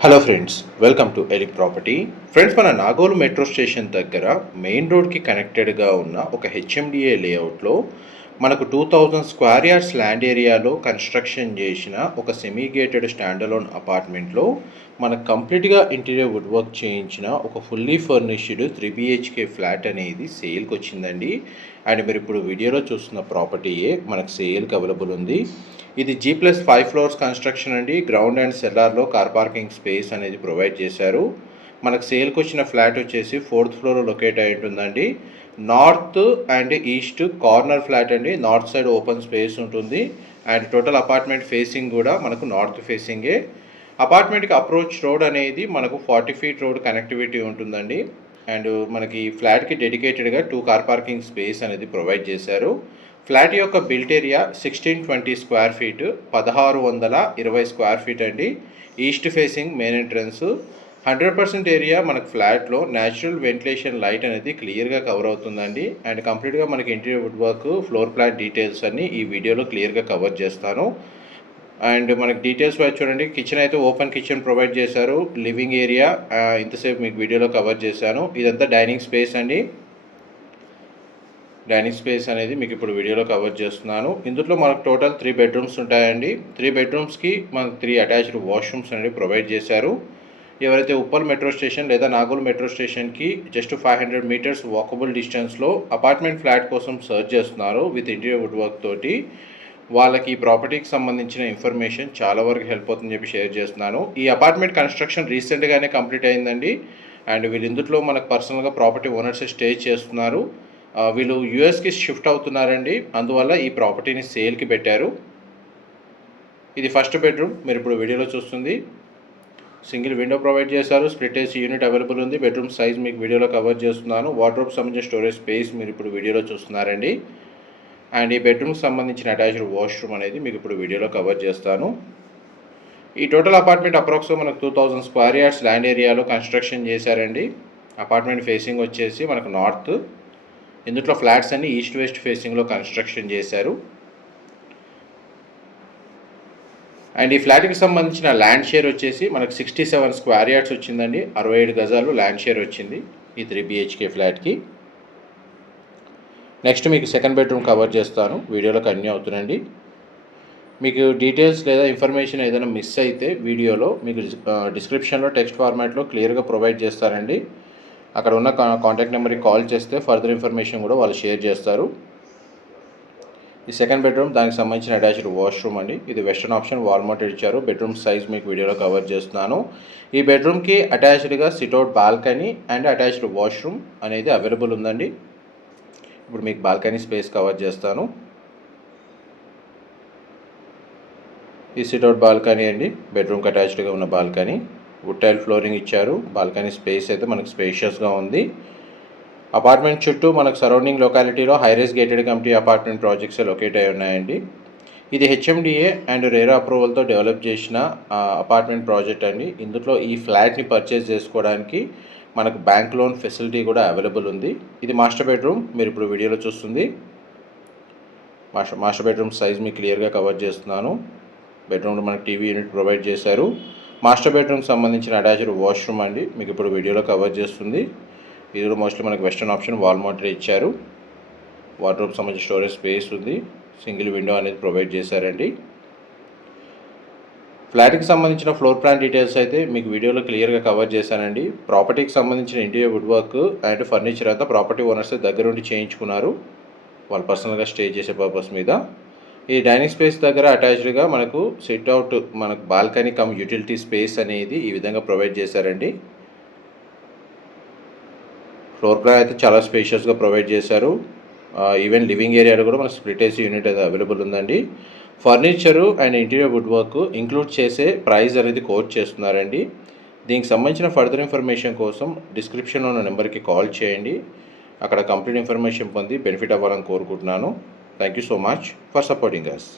Hello friends welcome to ఎలిక్ property friends మన Nagole metro station దగ్గర మెయిన్ రోడ్కి కనెక్టెడ్గా ఉన్న ఒక హెచ్ఎండిఏ లేఅవుట్లో మనకు two thousand square yards land ఏరియాలో కన్స్ట్రక్షన్ చేసిన ఒక సెమీ గేటెడ్ స్టాండలోన్ అపార్ట్మెంట్లో మనకు కంప్లీట్గా ఇంటీరియర్ వుడ్ వర్క్ చేయించిన ఒక fully furnished three BHK flat అనేది సేల్కి వచ్చిందండి. అండ్ మీరు ఇప్పుడు వీడియోలో చూస్తున్న ప్రాపర్టీయే మనకు సేల్కి అవైలబుల్ ఉంది. ఇది G plus five floors construction అండి. గ్రౌండ్ అండ్ సెల్లార్లో కార్ పార్కింగ్ స్పేస్ అనేది ప్రొవైడ్ చేశారు. మనకు సేల్కి వచ్చిన ఫ్లాట్ వచ్చేసి ఫోర్త్ ఫ్లోర్ లొకేట్ అయి ఉంటుందండి. North and east corner flat అండి. నార్త్ సైడ్ ఓపెన్ స్పేస్ ఉంటుంది. అండ్ టోటల్ అపార్ట్మెంట్ ఫేసింగ్ కూడా మనకు నార్త్ ఫేసింగే. అపార్ట్మెంట్కి అప్రోచ్ రోడ్ అనేది మనకు ఫార్టీ ఫీట్ రోడ్ కనెక్టివిటీ ఉంటుందండి. అండ్ మనకి ఫ్లాట్కి డెడికేటెడ్గా టూ కార్ పార్కింగ్ స్పేస్ అనేది ప్రొవైడ్ చేశారు. ఫ్లాట్ యొక్క built area sixteen twenty square feet పదహారు వందల ఇరవై స్క్వేర్ ఫీట్ అండి. East facing main entrance. Hundred percent area మనకు ఫ్లాట్లో న్యాచురల్ వెంటిలేషన్ లైట్ అనేది క్లియర్గా కవర్ అవుతుందండి. అండ్ కంప్లీట్గా మనకి interior wood work floor plan details అన్ని ఈ వీడియోలో క్లియర్గా కవర్ చేస్తాను. అండ్ మనకి డీటెయిల్స్ వైపు చూడండి కిచెన్ అయితే ఓపెన్ కిచెన్ ప్రొవైడ్ చేశారు. లివింగ్ ఏరియా ఇంతసేపు మీకు వీడియోలో కవర్ చేశాను. ఇదంతా డైనింగ్ స్పేస్ అండి. డైనింగ్ స్పేస్ అనేది మీకు ఇప్పుడు వీడియోలో కవర్ చేస్తున్నాను. ఇందులో మనకు టోటల్ త్రీ బెడ్రూమ్స్ ఉంటాయండి. త్రీ బెడ్రూమ్స్కి మనకు త్రీ అటాచ్డ్ వాష్రూమ్స్ అనేవి ప్రొవైడ్ చేశారు. ఎవరైతే ఉప్పల్ మెట్రో స్టేషన్ లేదా నాగోల్ మెట్రో స్టేషన్కి just five hundred metres walkable డిస్టెన్స్లో అపార్ట్మెంట్ ఫ్లాట్ కోసం సర్చ్ చేస్తున్నారు విత్ ఇంటీరియర్ వుడ్ వర్క్ తోటి వాళ్ళకి ఈ ప్రాపర్టీకి సంబంధించిన ఇన్ఫర్మేషన్ చాలా వరకు హెల్ప్ అవుతుందని చెప్పి షేర్ చేస్తున్నాను. ఈ అపార్ట్మెంట్ కన్స్ట్రక్షన్ రీసెంట్గానే కంప్లీట్ అయిందండి. అండ్ వీళ్ళు ఇందులో మనకు పర్సనల్గా ప్రాపర్టీ ఓనర్స్ స్టే చేస్తున్నారు. వీళ్ళు యూఎస్కి షిఫ్ట్ అవుతున్నారండి. అందువల్ల ఈ ప్రాపర్టీని సేల్కి పెట్టారు. ఇది ఫస్ట్ బెడ్రూమ్. మీరు ఇప్పుడు వీడియోలో చూస్తుంది. సింగిల్ విండో ప్రొవైడ్ చేశారు. స్ప్లిట్ ఏసీ యూనిట్ అవైలబుల్ ఉంది. బెడ్రూమ్ సైజ్ మీకు వీడియోలో కవర్ చేస్తున్నాను. వార్డ్రోబ్ సంబంధించిన స్టోరేజ్ స్పేస్ మీరు ఇప్పుడు వీడియోలో చూస్తున్నారండి. అండ్ ఈ బెడ్రూమ్కి సంబంధించిన అటాచ్డ్ వాష్రూమ్ అనేది మీకు ఇప్పుడు వీడియోలో కవర్ చేస్తాను. ఈ టోటల్ అపార్ట్మెంట్ అప్రాక్స్గా మనకు two thousand square yards land ఏరియాలో కన్స్ట్రక్షన్ చేశారండి. అపార్ట్మెంట్ ఫేసింగ్ వచ్చేసి మనకు నార్త్. ఇందులో ఫ్లాట్స్ అన్ని ఈస్ట్ వెస్ట్ ఫేసింగ్లో కన్స్ట్రక్షన్ చేశారు. అండ్ ఈ ఫ్లాట్కి సంబంధించిన ల్యాండ్ షేర్ వచ్చేసి మనకు సిక్స్టీ సెవెన్ స్క్వేర్ యార్డ్స్ వచ్చిందండి. అరవై ఏడు గజాలు ల్యాండ్ షేర్ వచ్చింది ఈ త్రీ బిహెచ్కే ఫ్లాట్కి. నెక్స్ట్ మీకు సెకండ్ బెడ్రూమ్ కవర్ చేస్తాను. వీడియోలో కన్యూ అవుతుందండి మీకు డీటెయిల్స్ లేదా ఇన్ఫర్మేషన్ ఏదైనా మిస్ అయితే వీడియోలో మీకు డిస్క్రిప్షన్లో టెక్స్ట్ ఫార్మాట్లో క్లియర్గా ప్రొవైడ్ చేస్తారండి. అక్కడ ఉన్న కాంటాక్ట్ నెంబర్కి కాల్ చేస్తే ఫర్దర్ ఇన్ఫర్మేషన్ కూడా వాళ్ళు షేర్ చేస్తారు. ఈ సెకండ్ బెడ్రూమ్ దానికి సంబంధించిన అటాచ్డ్ వాష్రూమ్ అండి. ఇది వెస్టర్న్ ఆప్షన్ వాల్మార్ట్ ఇచ్చారు. బెడ్రూమ్ సైజ్ మీకు వీడియోలో కవర్ చేస్తున్నాను. ఈ బెడ్రూమ్కి అటాచ్డ్గా sit out balcony and attached washroom అనేది అవైలబుల్ ఉందండి. ఇప్పుడు మీకు బాల్కనీ స్పేస్ కవర్ చేస్తాను. ఈ సిట్అవుట్ బాల్కనీ అండి. బెడ్రూమ్కి అటాచ్డ్గా ఉన్న బాల్కనీ. వుడ్ టైల్ ఫ్లోరింగ్ ఇచ్చారు. బాల్కనీ స్పేస్ అయితే మనకు స్పేషియస్గా ఉంది. అపార్ట్మెంట్ చుట్టూ మనకు surrounding లొకాలిటీలో high rise gated community apartment projects locate అయి ఉన్నాయండి. ఇది హెచ్ఎండిఏ అండ్ రేరా అప్రూవల్తో డెవలప్ చేసిన అపార్ట్మెంట్ ప్రాజెక్ట్ అండి. ఇందులో ఈ ఫ్లాట్ని పర్చేస్ చేసుకోవడానికి మనకు బ్యాంక్ లోన్ ఫెసిలిటీ కూడా అవైలబుల్ ఉంది. ఇది మాస్టర్ బెడ్రూమ్ మీరు ఇప్పుడు వీడియోలో చూస్తుంది. మాస్టర్ మాస్టర్ బెడ్రూమ్ సైజ్ మీకు క్లియర్గా కవర్ చేస్తున్నాను. బెడ్రూమ్లో మనకు టీవీ యూనిట్ ప్రొవైడ్ చేశారు. మాస్టర్ బెడ్రూమ్కి సంబంధించిన అటాచ్డ్ వాష్రూమ్ అండి. మీకు ఇప్పుడు వీడియోలో కవర్ చేస్తుంది. ఇది కూడా మోస్ట్లీ మనకి వెస్టర్న్ ఆప్షన్ వాల్ మౌంటెడ్ ఇచ్చారు. వార్డ్రోబ్ సంబంధించిన స్టోరేజ్ స్పేస్ ఉంది. సింగిల్ విండో అనేది ప్రొవైడ్ చేశారండి. ఫ్లాట్కి సంబంధించిన ఫ్లోర్ ప్లాన్ డీటెయిల్స్ అయితే మీకు వీడియోలో క్లియర్గా కవర్ చేశానండి. ప్రాపర్టీకి సంబంధించిన interior wood work and furniture అంతా ప్రాపర్టీ ఓనర్స్ దగ్గరుండి చేయించుకున్నారు. వాళ్ళు పర్సనల్గా స్టే చేసే పర్పస్ మీద. ఈ డైనింగ్ స్పేస్ దగ్గర అటాచ్డ్గా మనకు సిట్అవుట్ మనకు బాల్కనీ కమ్ యూటిలిటీ స్పేస్ అనేది ఈ విధంగా ప్రొవైడ్ చేశారండి. ఫ్లోర్ ప్లాన్ అయితే చాలా స్పేషియస్గా ప్రొవైడ్ చేశారు. ఈవెన్ లివింగ్ ఏరియాలో కూడా మనకు స్ప్లిట్ ఏసీ యూనిట్ అయితే అవైలబుల్ ఉందండి. Furniture and interior wood work include చేసే ప్రైస్ అనేది కోట్ చేస్తున్నారండి. దీనికి సంబంధించిన ఫర్దర్ ఇన్ఫర్మేషన్ కోసం డిస్క్రిప్షన్లో ఉన్న నెంబర్కి కాల్ చేయండి. అక్కడ కంప్లీట్ ఇన్ఫర్మేషన్ పొంది బెనిఫిట్ అవ్వాలని కోరుకుంటున్నాను. Thank you so much for supporting us